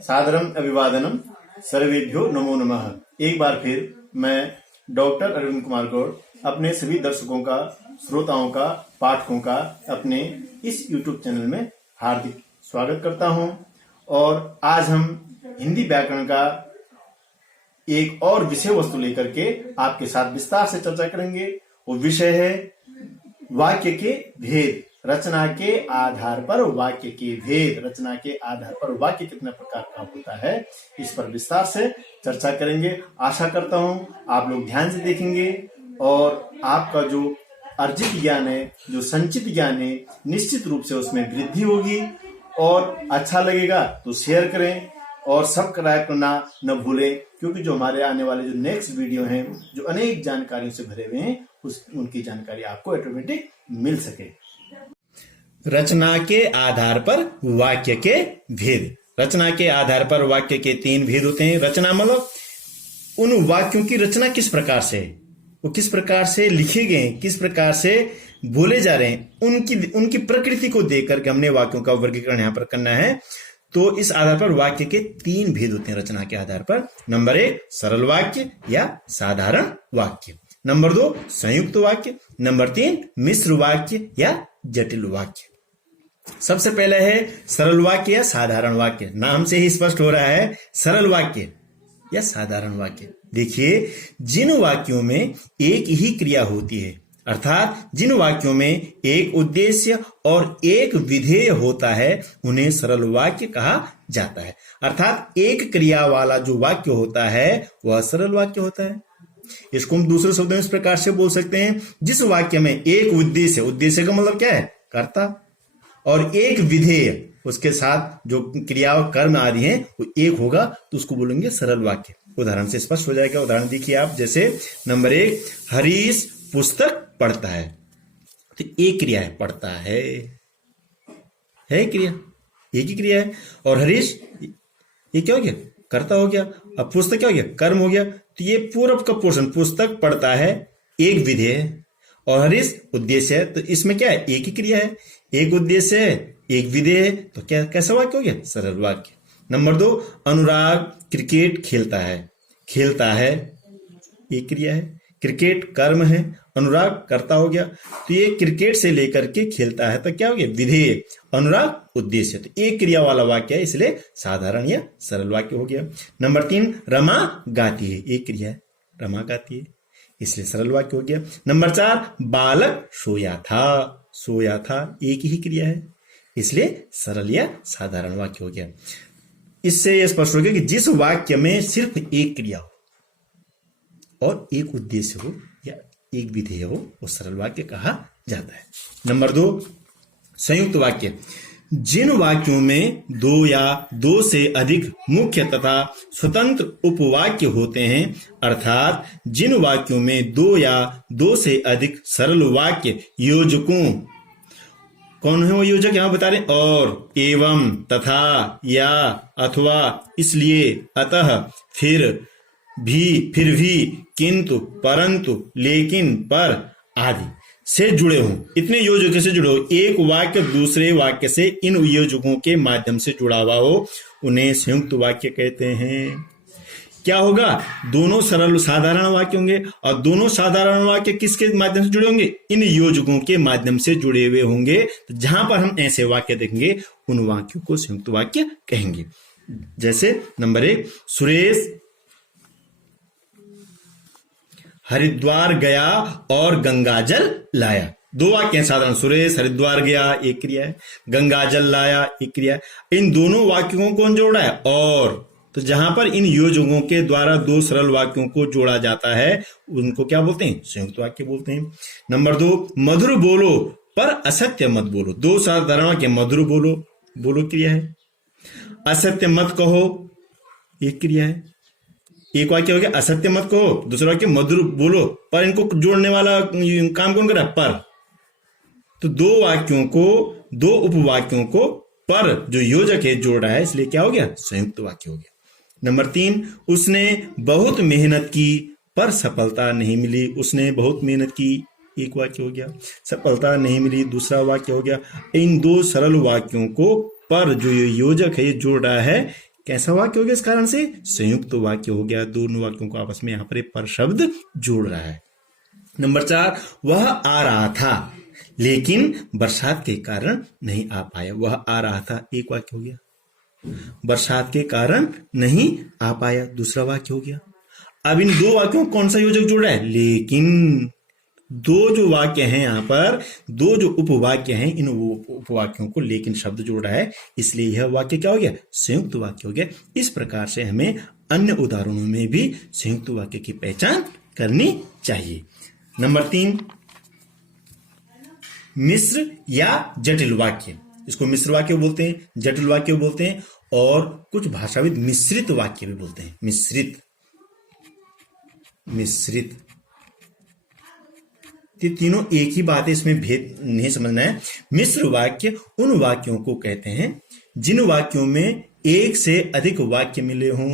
सादरम अभिवादनम सर्वेभ्यो नमो नमः। एक बार फिर मैं डॉक्टर अरविंद कुमार गौड़ अपने सभी दर्शकों का, श्रोताओं का, पाठकों का अपने इस YouTube चैनल में हार्दिक स्वागत करता हूं। और आज हम हिंदी व्याकरण का एक और विषय वस्तु लेकर के आपके साथ विस्तार से चर्चा करेंगे। वो विषय है वाक्य के भेद। रचना के आधार पर वाक्य के भेद। रचना के आधार पर वाक्य कितने प्रकार का होता है, इस पर विस्तार से चर्चा करेंगे। आशा करता हूं आप लोग ध्यान से देखेंगे और आपका जो अर्जित ज्ञान है, जो संचित ज्ञान है, निश्चित रूप से उसमें वृद्धि होगी। और अच्छा लगेगा तो शेयर करें और सब्सक्राइब करना न भूलें, क्योंकि जो हमारे आने वाले जो नेक्स्ट वीडियो हैं, जो अनेक जानकारियों से भरे हुए हैं, उनकी जानकारी आपको ऑटोमेटिक मिल सके। रचना के आधार पर वाक्य के भेद। रचना के आधार पर वाक्य के 3 भेद होते हैं। रचना मतलब उन वाक्यों की रचना किस प्रकार से, वो किस प्रकार से लिखे गए, किस प्रकार से बोले जा रहे हैं, उनकी प्रकृति को देख करके हमने वाक्यों का वर्गीकरण यहाँ पर करना है। तो इस आधार पर वाक्य के 3 भेद होते हैं रचना के आधार पर। नंबर 1 सरल वाक्य या साधारण वाक्य। नंबर 2 संयुक्त वाक्य। नंबर 3 मिश्र वाक्य या जटिल वाक्य। सबसे पहले है सरल वाक्य या साधारण वाक्य। नाम से ही स्पष्ट हो रहा है सरल वाक्य या साधारण वाक्य। देखिए, जिन वाक्यों में एक ही क्रिया होती है, अर्थात जिन वाक्यों में एक उद्देश्य और एक विधेय होता है, उन्हें सरल वाक्य कहा जाता है। अर्थात एक क्रिया वाला जो वाक्य होता है वह सरल वाक्य होता है। इसको हम दूसरे शब्दों में इस प्रकार से बोल सकते हैं, जिस वाक्य में एक उद्देश्य, उद्देश्य का मतलब क्या है, कर्ता, और एक विधेय, उसके साथ जो क्रिया और कर्म आदि हैं वो एक होगा, तो उसको बोलेंगे सरल वाक्य। उदाहरण से स्पष्ट हो जाएगा। उदाहरण देखिए आप, जैसे नंबर 1 हरीश पुस्तक पढ़ता है। तो एक क्रिया है, पढ़ता है क्रिया, एक ही क्रिया है। और हरीश ये क्या हो गया, कर्ता हो गया। अब पुस्तक क्या हो गया, कर्म हो गया। तो ये पूर्व का पोर्शन, पुस्तक पढ़ता है, एक विधेय है, और हरीश उद्देश्य है। तो इसमें क्या है, एक ही क्रिया है, एक उद्देश्य है, एक विधेय है। तो क्या कैसा वाक्य हो गया, सरल वाक्य। नंबर 2 अनुराग क्रिकेट खेलता है, एक क्रिया है, क्रिकेट कर्म है, अनुराग कर्ता हो गया। तो ये क्रिकेट से लेकर के खेलता है, तो क्या हो गया, विधेय, अनुराग उद्देश्य। तो एक क्रिया वाला वाक्य है, इसलिए साधारण या सरल वाक्य हो गया। नंबर 3 रमा गाती है, एक क्रिया है, रमा गाती है, इसलिए सरल वाक्य हो गया। नंबर 4 बालक सोया था, एक ही क्रिया है, इसलिए सरल या साधारण वाक्य हो गया। इससे यह स्पष्ट हो गया कि जिस वाक्य में सिर्फ एक क्रिया हो और एक उद्देश्य हो या एक विधेय हो, वो सरल वाक्य कहा जाता है। नंबर 2 संयुक्त वाक्य। जिन वाक्यों में 2 या 2 से अधिक मुख्य तथा स्वतंत्र उपवाक्य होते हैं, अर्थात जिन वाक्यों में 2 या 2 से अधिक सरल वाक्य योजकों, कौन है वो योजक, यहां बता रहे, और, एवं, तथा, या, अथवा, इसलिए, अतः, फिर भी, किंतु, परंतु, लेकिन, पर आदि से जुड़े हों, इतने योजकों से जुड़े हो, एक वाक्य दूसरे वाक्य से इन योजकों के माध्यम से जुड़ा हुआ हो, उन्हें संयुक्त वाक्य कहते हैं। क्या होगा, दोनों सरल साधारण वाक्य होंगे, और दोनों साधारण वाक्य किसके माध्यम से जुड़े होंगे, इन योजकों के माध्यम से जुड़े हुए होंगे। तो जहां पर हम ऐसे वाक्य देखेंगे, उन वाक्यों को संयुक्त वाक्य कहेंगे। जैसे नंबर 1 सुरेश हरिद्वार गया और गंगाजल लाया। 2 वाक्य हैं साधारण, सुरेश हरिद्वार गया, एक क्रिया है, गंगाजल लाया, एक क्रिया है। इन दोनों वाक्यों को कौन जोड़ा है, और। तो जहां पर इन योजकों के द्वारा 2 सरल वाक्यों को जोड़ा जाता है, उनको क्या बोलते हैं, संयुक्त वाक्य बोलते हैं। नंबर 2 मधुर बोलो पर असत्य मत बोलो। 2 साधारण वाक्य, मधुर बोलो क्रिया है, असत्य मत कहो, एक क्रिया है। एक वाक्य हो गया असत्य मत कहो, दूसरा वाक्य मधुर बोलो, पर इनको जोड़ने वाला काम कौन कर रहा है, पर। तो 2 वाक्यों को, 2 उपवाक्यों को पर जो योजक है जोड़ रहा है, इसलिए क्या हो गया, संयुक्त वाक्य हो गया। नंबर 3 उसने बहुत मेहनत की पर सफलता नहीं मिली। उसने बहुत मेहनत की, एक वाक्य हो गया, सफलता नहीं मिली दूसरा वाक्य हो गया। इन 2 सरल वाक्यों को पर जो ये योजक है ये जोड़ रहा है, कैसा वाक्य हो गया इस कारण से? संयुक्त वाक्य हो गया। दोनों वाक्यों को आपस में यहां पर पर शब्द जोड़ रहा है। नंबर 4, वह आ रहा था लेकिन बरसात के कारण नहीं आ पाया। वह आ रहा था एक वाक्य हो गया, बरसात के कारण नहीं आ पाया दूसरा वाक्य हो गया। अब इन दो वाक्यों को कौन सा योजक जोड़ रहा है? लेकिन। दो जो वाक्य हैं यहां पर, दो जो उपवाक्य हैं, इन उपवाक्यों को लेकिन शब्द जोड़ रहा है, इसलिए यह वाक्य क्या हो गया? संयुक्त वाक्य हो गया। इस प्रकार से हमें अन्य उदाहरणों में भी संयुक्त वाक्य की पहचान करनी चाहिए। नंबर 3, मिश्र या जटिल वाक्य। इसको मिश्र वाक्य बोलते हैं, जटिल वाक्य बोलते हैं, और कुछ भाषाविद मिश्रित वाक्य भी बोलते हैं। मिश्रित ये तीनों एक ही बात है, इसमें भेद नहीं समझना है। मिश्र वाक्य उन वाक्यों को कहते हैं जिन वाक्यों में एक से अधिक वाक्य मिले हों।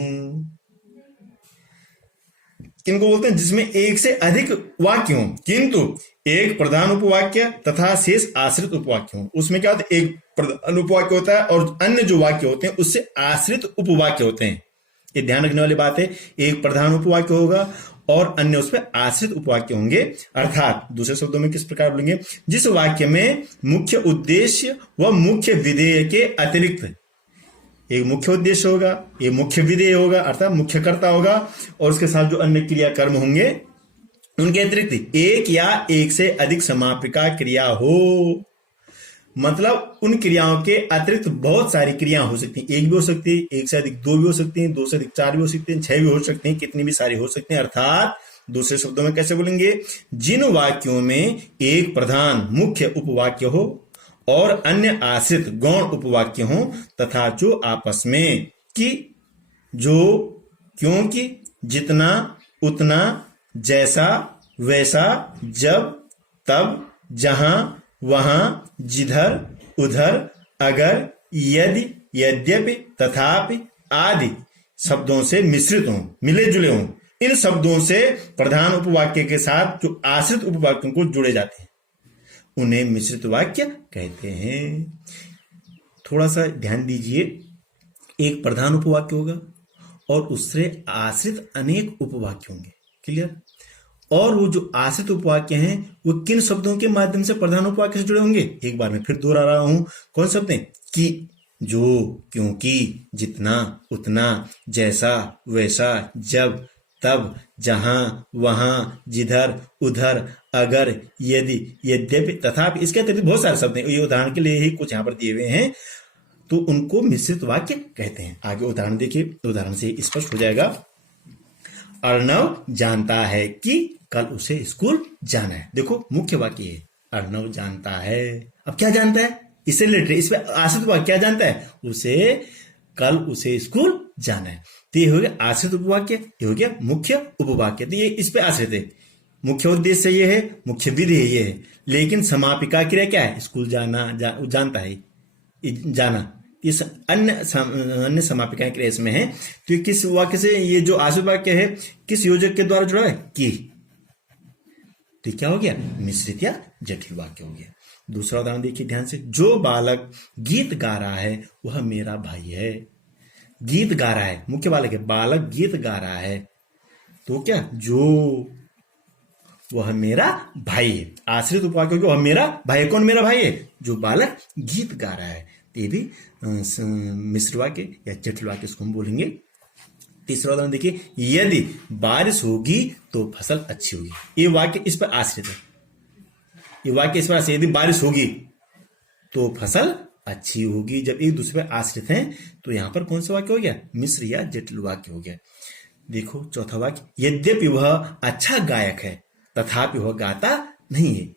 किनको बोलते हैं? जिसमें एक से अधिक वाक्य हों किंतु एक प्रधान उपवाक्य तथा शेष आश्रित उपवाक्य हों। उसमें क्या होता है? एक प्रधान उपवाक्य होता है और अन्य जो वाक्य होते हैं उससे आश्रित उपवाक्य होते हैं। ये ध्यान रखने वाली बात है। एक प्रधान उपवाक्य होगा और अन्य उस पर आश्रित उपवाक्य होंगे। अर्थात दूसरे शब्दों में किस प्रकार बोलेंगे? जिस वाक्य में मुख्य उद्देश्य व मुख्य विधेय के अतिरिक्त एक मुख्य उद्देश्य होगा, एक मुख्य विधेय होगा, अर्थात मुख्य कर्ता होगा, और उसके साथ जो अन्य क्रिया कर्म होंगे उनके अतिरिक्त एक या एक से अधिक समापिका क्रिया हो। मतलब उन क्रियाओं के अतिरिक्त बहुत सारी क्रियाएं हो सकती हैं। एक भी हो सकती है, एक से अधिक दो भी हो सकती हैं, दो से अधिक चार भी हो सकती हैं, 6 भी हो सकती हैं, कितनी भी सारी हो सकती हैं। अर्थात दूसरे शब्दों में कैसे बोलेंगे? जिन वाक्यों में एक प्रधान मुख्य उपवाक्य हो और अन्य आश्रित गौण उपवाक्य हो तथा जो आपस में कि, जो, क्योंकि, जितना, उतना, जैसा, वैसा, जब, तब, जहां, वहां, जिधर, उधर, अगर, यदि, यद्यपि, तथापि आदि शब्दों से मिश्रित हों, मिले जुले हों। इन शब्दों से प्रधान उपवाक्य के साथ जो आश्रित उपवाक्यों को जुड़े जाते हैं उन्हें मिश्रित वाक्य कहते हैं। थोड़ा सा ध्यान दीजिए, एक प्रधान उपवाक्य होगा और उससे आश्रित अनेक उपवाक्य होंगे। क्लियर? और वो जो आश्रित उपवाक्य हैं वो किन शब्दों के माध्यम से प्रधान उपवाक्य से जुड़े होंगे? एक बार मैं फिर दोहरा रहा हूं। कौन शब्द हैं? कि, जो, क्योंकि, जितना, उतना, जैसा, वैसा, जब, तब, जहां, वहां, जिधर, उधर, अगर, यदि, यद्यपि, तथापि। इसके अतिरिक्त बहुत सारे शब्द हैं, ये उदाहरण के लिए ही कुछ यहां पर दिए हुए हैं, तो उनको मिश्रित वाक्य कहते हैं। आगे उदाहरण देखिए, उदाहरण से स्पष्ट हो जाएगा। अर्णव जानता है कि कल उसे स्कूल जाना है। देखो मुख्य वाक्य है, अर्णव जानता है। अब क्या जानता है? इससे रिलेटेड, इस पे आश्रित वाक्य क्या जानता है? कल उसे स्कूल जाना है। तो ये हो गया आश्रित उपवाक्य, ये हो गया मुख्य उपवाक्य। तो ये इस पे आश्रित है। मुख्य उद्देश्य ये है, मुख्य विधेय ये है, लेकिन समापिका क्रिया क्या है? स्कूल जाना, जानता है, जाना। इस अन्य समापिका क्रिया इसमें है। तो किस वाक्य से, ये जो आश्रित वाक्य है किस योजक के द्वारा जुड़ा है? कि। तो क्या हो गया? मिश्रित या जटिल वाक्य हो गया। दूसरा उदाहरण देखिए ध्यान से। जो बालक गीत गा रहा है वह मेरा भाई है। गीत गा रहा है, मुख्य बालक है, बालक गीत गा रहा है, तो क्या? जो, वह मेरा भाई है। आश्रित उपवाक्य वह मेरा भाई। कौन मेरा भाई है? जो बालक गीत गा रहा है। ये भी मिश्र वाक्य या जटिल वाक्य इसको हम बोलेंगे। तीसरा उदाहरण देखिए। यदि बारिश होगी तो फसल अच्छी होगी। ये वाक्य इस पर आश्रित है। ये वाक्य इस पर आश्रित, यदि बारिश होगी तो फसल अच्छी होगी। जब एक दूसरे पर आश्रित हैं तो यहां पर कौन सा वाक्य हो गया? मिश्र या जटिल वाक्य हो गया। देखो चौथा वाक्य। यद्यपि वह अच्छा गायक है तथापि वह गाता नहीं है।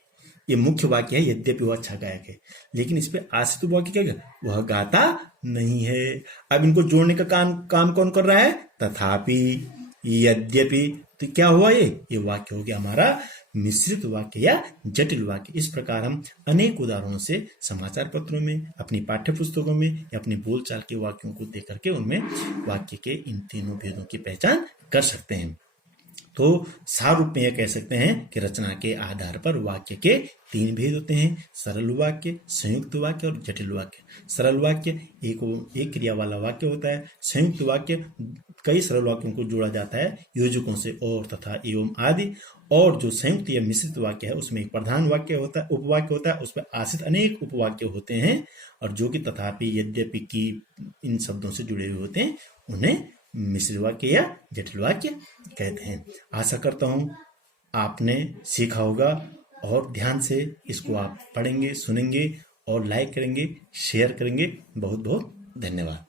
ये मुख्य वाक्य है, यद्यपि वह अच्छा गायक है, लेकिन इस पे आश्रित वाक्य क्या है? वह गाता नहीं है। अब इनको जोड़ने का काम कौन कर रहा है? तथापि, यद्यपि। तो क्या हुआ? ये वाक्य हो गया हमारा मिश्रित वाक्य या जटिल वाक्य। इस प्रकार हम अनेक उदाहरणों से समाचार पत्रों में, अपनी पाठ्य पुस्तकों में या अपनी बोलचाल के वाक्यों को देख करके उनमें वाक्य के इन तीनों भेदों की पहचान कर सकते हैं। तो सार रूप में यह कह सकते हैं कि रचना के आधार पर वाक्य के 3 भेद होते हैं: सरल वाक्य, संयुक्त वाक्य और जटिल वाक्य। सरल वाक्य एक क्रिया वाला वाक्य होता है। संयुक्त वाक्य कई सरल वाक्यों को जोड़ा जाता है योजकों से, और, तथा, एवं आदि। और जो संयुक्त या मिश्रित वाक्य है उसमें एक प्रधान वाक्य होता है, उपवाक्य होता है, उसमें आश्रित अनेक उपवाक्य होते हैं, और जो कि तथापि, यद्यपि, की इन शब्दों से जुड़े हुए होते हैं, उन्हें मिश्रित वाक्य या जटिल वाक्य कहते हैं। आशा करता हूं आपने सीखा होगा, और ध्यान से इसको आप पढ़ेंगे, सुनेंगे और लाइक करेंगे, शेयर करेंगे। बहुत बहुत धन्यवाद।